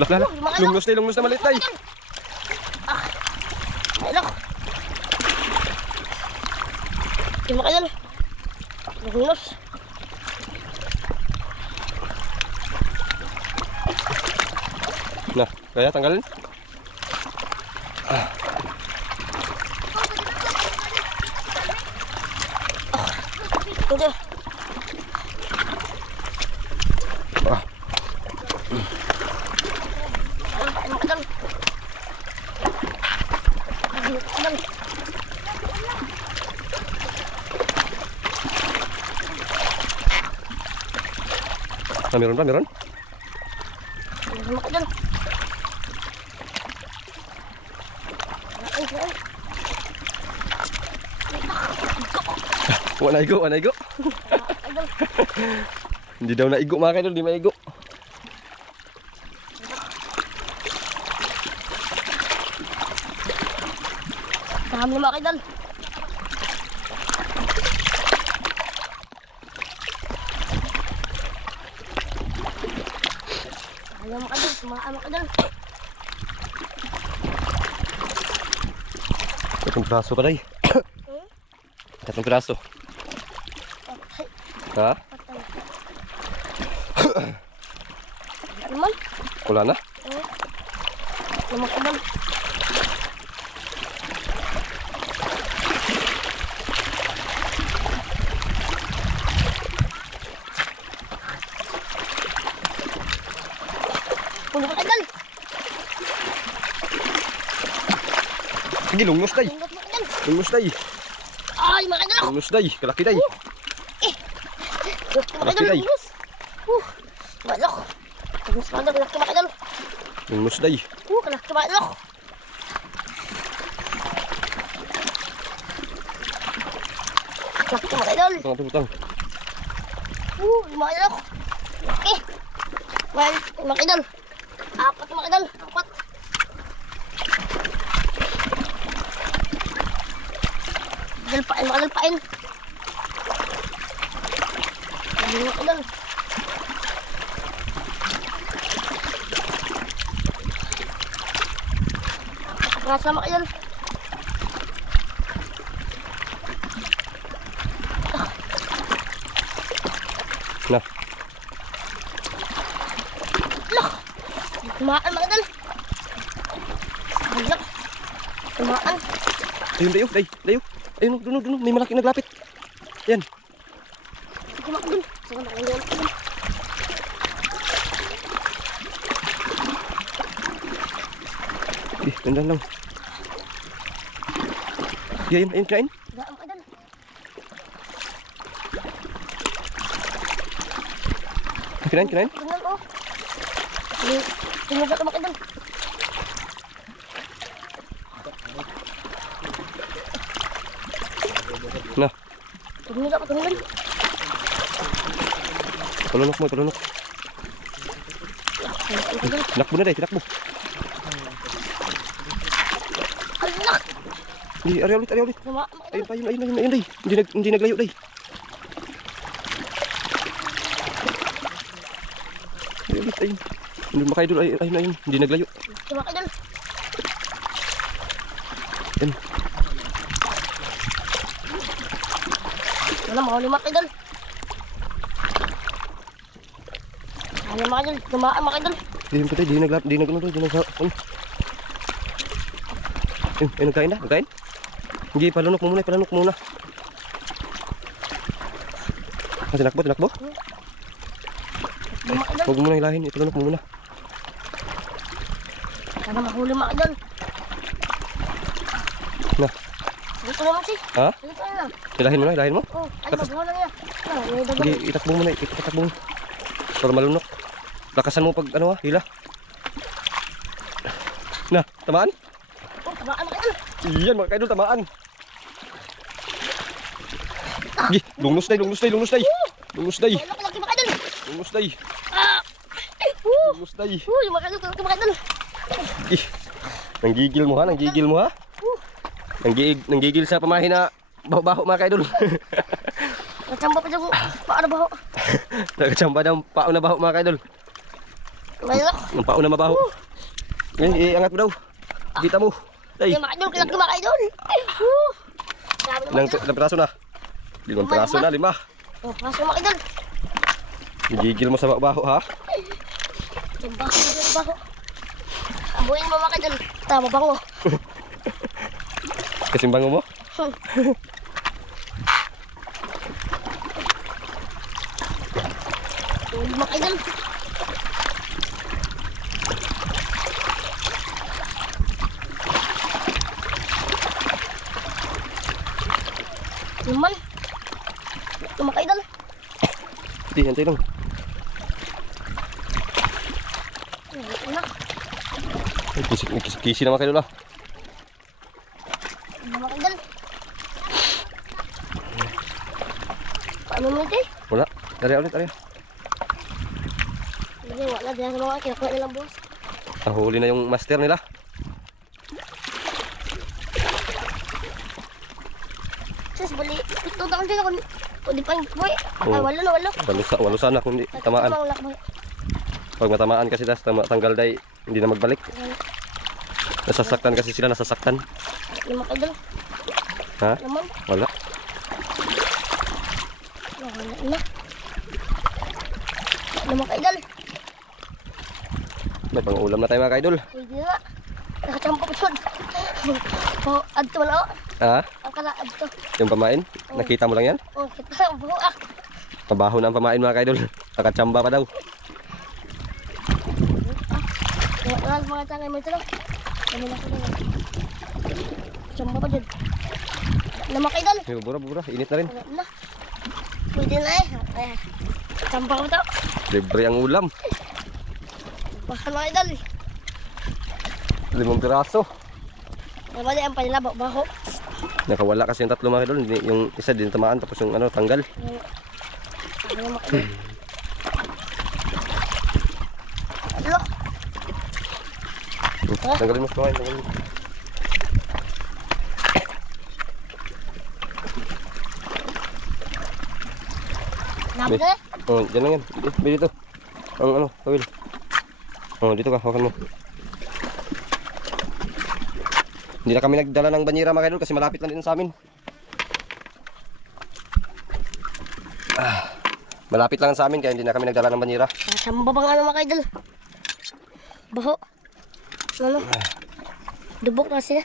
Lah. Lunglos na maliit tay. Alok. Di mo kayo. Lunglos. Nah, kaya tanggalin. Ito. Meron pa, meron. Wala igo. Hindi daw naigo mga kaidol, di maigo. Dami mga kaidol. Ayaw mga kaidol, sumaan mga kaidol. Katong braso pa day. Katong braso. Ha? Naman? Wala na? Naman kaidol. Puno ka kaidol. Sige, lungnos day. Lungos mga kaidol. Lungnos day. Ay mga kaidol. Lungnos day. Kalaki day. Kalaki day. lungos. Malok. Lungos mga kaidol. Kalaki mga kaidol. Lungnos day. Kalaki mga kaidol. Kalaki mga kaidol. Butang. Mga kaidol. Laki. Mga kaidol. Apat mga kaidol. Apat. Dalpain mga dalpain. Mga kaidol. Rasa mga kaidol. Nah, Tumaan mga kaidol. Alok. Tumaan. ayun dayo, day. Dayo. Ayun, duno. May malaki naglapit. Yan. Tumaan dun. Saan na kayo kaidol? Dandan lang. Ayun, kain. Daan mga kaidol. Kinain. Tingnan ko. Tingnan ko mga kaidol. Nah, Tingnan ko. palunok mo, palunok. Tinakbo na day, tinakbo. Alak. Di, ari ulit. Tumaan mga kaidol. Ayun day. Hindi naglayo day. Ayun. Hindi makaidol, ayun. Hindi naglayo. Mga kaidol. Ayun. Wala mahuli mga kaidol. Ayaw mga kaidol. Tumaan mga kaidol. Di patay, di naglayo, di naglayo. Ayun, nagkain na, nagkain. Hindi, palunok muna. Tinakbo. Mga kaidol. Huwag mo muna hilahin, ipalunok mo muna. Sana mahuli mga kaidol. Nah, Dito naman si. ha? Dito na lang. Hilahin mo? Oh, ay mabuhay lang yan. May dagan. Hindi, itakbo mo na, itakbo mo. Para malunok. Lakasan mo pag hila. Nah, tamaan? Oh, tamaan mga kaidol. Iyan mga kaidol, tamaan. Gi, lungnos day. Wala ka lagi mga kaidol. Lungnos day. Yung mga kaidol. Mga kaidol. Ih, nanggigil mo ha. Nanggigil sa pamahin na baho-baho mga kaidol. Nagtsamba pa dyan. Paano ba ho? Nagachamba ng pao na baho mga kaidol. Malok. Ang pao na mabaho. Ngayon, iangat mo daw. Kita mo. Ay, Yung mga idol, kilak yung mga idol. Grabe naman idol. ilang piraso na? 5 piraso na, 5. Oh, pasok mga idol. Gigil mo sa baho ha? Yung baho. Abuhin mo mga idol. Tama bango. Kasimbango mo? Yung mga idol. Naman. Yung mga idol. Hindi, hantay lang. Anak. Ay, kisi naman kayo lah. Yung mga idol. Paano mo ito eh? Wala. Dari ulit, dari. Hindi, wala. Diyan sa mga kinakuha nilang boss. Nahuli na yung master nila. Sus, bali. Ito taon din ako. O di pa yung boy. Ay, Oo. walo. Walo sana kung hindi tamaan. Pag matamaan kasi das tanggal day, hindi na magbalik. Nasasaktan kasi sila, nasasaktan. Yung mga idol. Ha? Naman. Wala. Wala na. Yung mga idol. May pang-ulam na tayo mga kaidol. Pwede na. Nakachampa ko sud. O, adto na o. Ha? Ang kala, adto. Yung pamain? Nakita mo lang yan? O, kita sa buho ah. Pabaho na ang pamain mga kaidol. Nakatsamba pa daw. Wala mga tangay mo ito lang. Kami na ko na. Chamba pa dyan. Na mga idol. May bura, init na rin. Wala na. Pwede na eh. Ayan. Chamba ko ito. Libre ang ulam. Baka mga idol. 5 piraso. Naman ang panilabak baho. Nakawala kasi yung 3 mga kaidol. Yung isa din tamaan tapos yung ano tanggal. Ano mga idol. Ano? Tanggalin mo sa pamain, tanggalin mo. Labi na eh. Oh, dyan lang yan. Dito. Ang ano, kawil. Oh, dito ka, hawakan mo. Hindi na kami nagdala ng banyera mga kaidol kasi malapit lang din sa amin. Malapit lang sa amin kaya hindi na kami nagdala ng banyera. Chamba bang ano mga idol. Baho. Ano? Dubok na sila.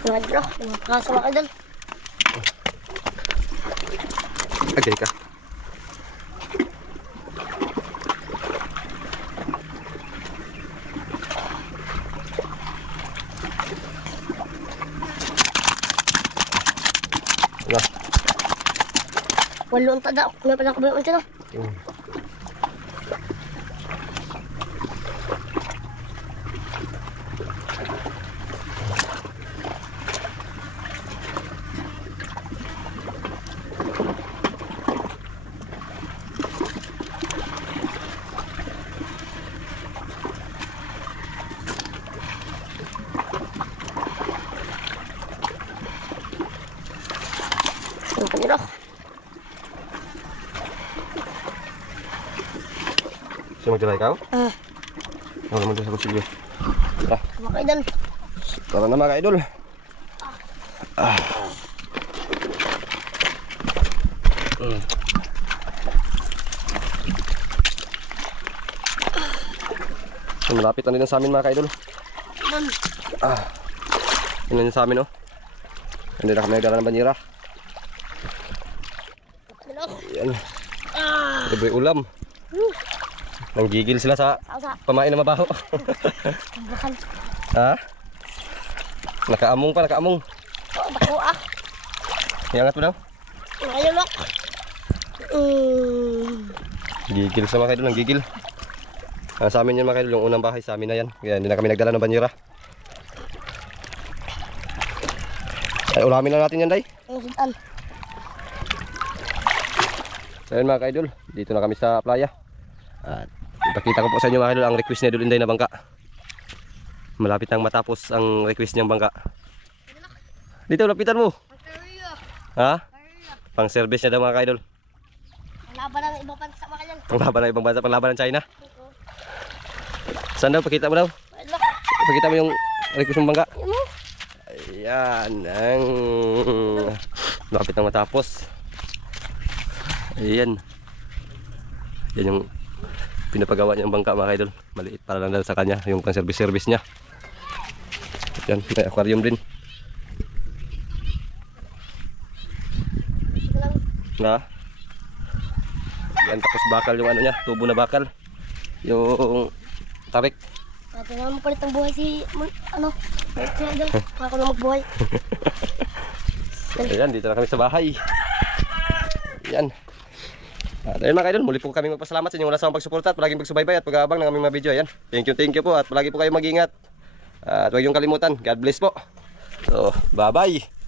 Mga idol. Mga kaso mga idol. Okay ka. Wala. Walong tada. May pala ko ba yung ito no? Ang panirok. Siya magdala ikaw? Wala mo doon sa kutsilyo. Tara. Mga idol. Tara na mga kaidol. Malapit na din sa amin mga kaidol. Yun na sa amin oh. Hindi na kami nagdala ng banyera. Panirok. Yan. Libre ulam. Nanggigil sila sa Sausa. pamain na mabaho. Tambakan. Ha? Nakaamong pa, nakaamong. O, bako ah. Iangat mo daw. Mga idol. Gigil sa mga kaidol, nanggigil. Sa amin yan mga kaidol, yung unang bahay sa amin na yan. Kaya hindi na kami nagdala ng banyera. Ay, ulamin na natin yan, day. Ang sudan. So yun mga kaidol, dito na kami sa playa. At ipakita ko po sa inyo mga kaidol ang request ni Idol Inday na bangka. Malapit nang matapos ang request niyang bangka. Dito, lapitan mo. Ha? Pang service niya daw mga ka-idol. Laban ng ibang bansa mga yan. Panglaban ng ibang bansa, panglaban ng China. Saan daw? Pakita mo daw. Wala. Pakita mo yung request mong bangka. Yun mo. Ayan. Ang lapit na matapos. Ayan. Yan yung pinapagawa niyang bangka mga ka-idol. Maliit para lang daw sa kanya. Yung pang service niya. Ayan. May aquarium din. Ito lang. Na. Yan, tapos bakal yung ano niya, tubo na bakal. Yung tarik. Natin naman mapalit ang buhay si, ano, si Idol. Ako na magbuhay. Ayan, dito na kami sa bahay. Yan. At ayun mga ka-idol, muli po kami magpasalamat sa inyong wala sawang pagsuporta at palaging pagsubaybay at pag-aabang ng aming mga video. Ayan. Thank you po at palagi po kayo mag-ingat. At huwag yung kalimutan. God bless po. So, bye-bye.